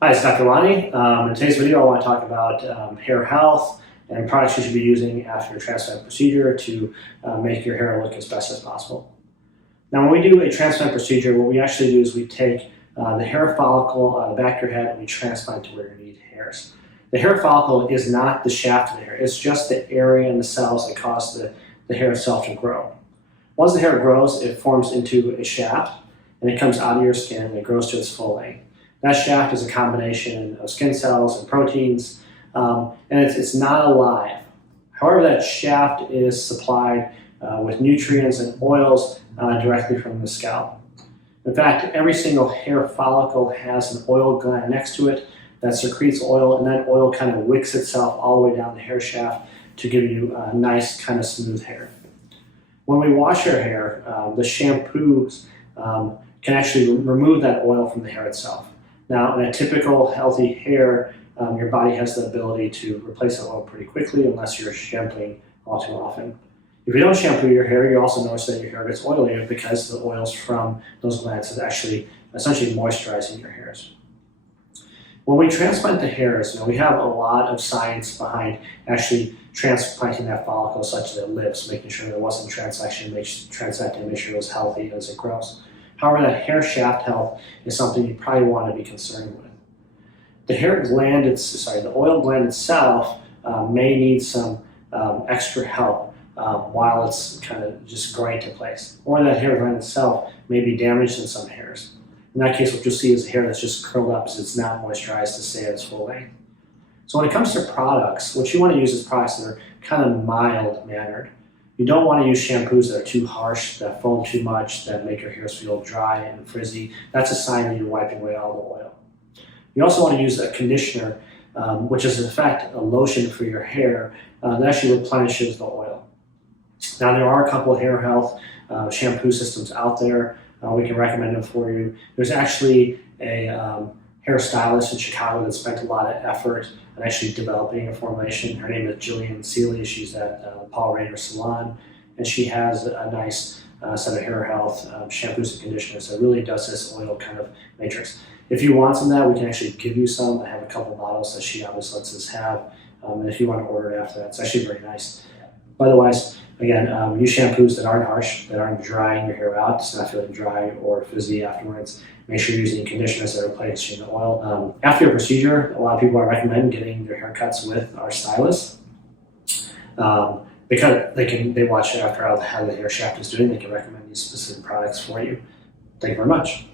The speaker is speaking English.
Hi, it's Dr. Lonnie. In today's video, I want to talk about hair health and products you should be using after a transplant procedure to make your hair look as best as possible. Now, when we do a transplant procedure, what we actually do is we take the hair follicle out of the back of your head and we transplant to where you need hairs. The hair follicle is not the shaft of the hair. It's just the area and the cells that cause the hair itself to grow. Once the hair grows, it forms into a shaft and it comes out of your skin and it grows to its full length. That shaft is a combination of skin cells and proteins, and it's not alive. However, that shaft is supplied with nutrients and oils directly from the scalp. In fact, every single hair follicle has an oil gland next to it that secretes oil, and that oil kind of wicks itself all the way down the hair shaft to give you a nice kind of smooth hair. When we wash our hair, the shampoos can actually remove that oil from the hair itself. Now, in a typical healthy hair, your body has the ability to replace that oil pretty quickly unless you're shampooing all too often. If you don't shampoo your hair, you also notice that your hair gets oilier because the oils from those glands is actually essentially moisturizing your hairs. When we transplant the hairs, we have a lot of science behind actually transplanting that follicle such that it lives, making sure there wasn't transection, transplanting to make sure it was healthy as it grows. However, that hair shaft health is something you probably want to be concerned with. The the oil gland itself may need some extra help while it's kind of just growing into place. Or that hair gland itself may be damaged in some hairs. In that case, what you'll see is a hair that's just curled up because it's not moisturized to stay at its full length. So when it comes to products, what you want to use is products that are kind of mild-mannered. You don't want to use shampoos that are too harsh, that foam too much, that make your hairs feel dry and frizzy. That's a sign that you're wiping away all the oil. You also want to use a conditioner, which is in fact a lotion for your hair that actually replenishes the oil. Now, there are a couple of hair health shampoo systems out there. We can recommend them for you. There's actually a hairstylist in Chicago that spent a lot of effort on actually developing a formulation. Her name is Jillian Seeley. She's at Paul Rayner Salon, and she has a nice set of hair health shampoos and conditioners that really does this oil kind of matrix. If you want some of that, we can actually give you some. I have a couple bottles that she obviously lets us have, and if you want to order it after that, it's actually very nice. Otherwise, again, use shampoos that aren't harsh, that aren't drying your hair out. It's not feeling dry or frizzy afterwards. Make sure you're using conditioners that are replacing the oil. After your procedure, a lot of people recommend getting their haircuts with our stylist because they watch it after how the hair shaft is doing. They can recommend these specific products for you. Thank you very much.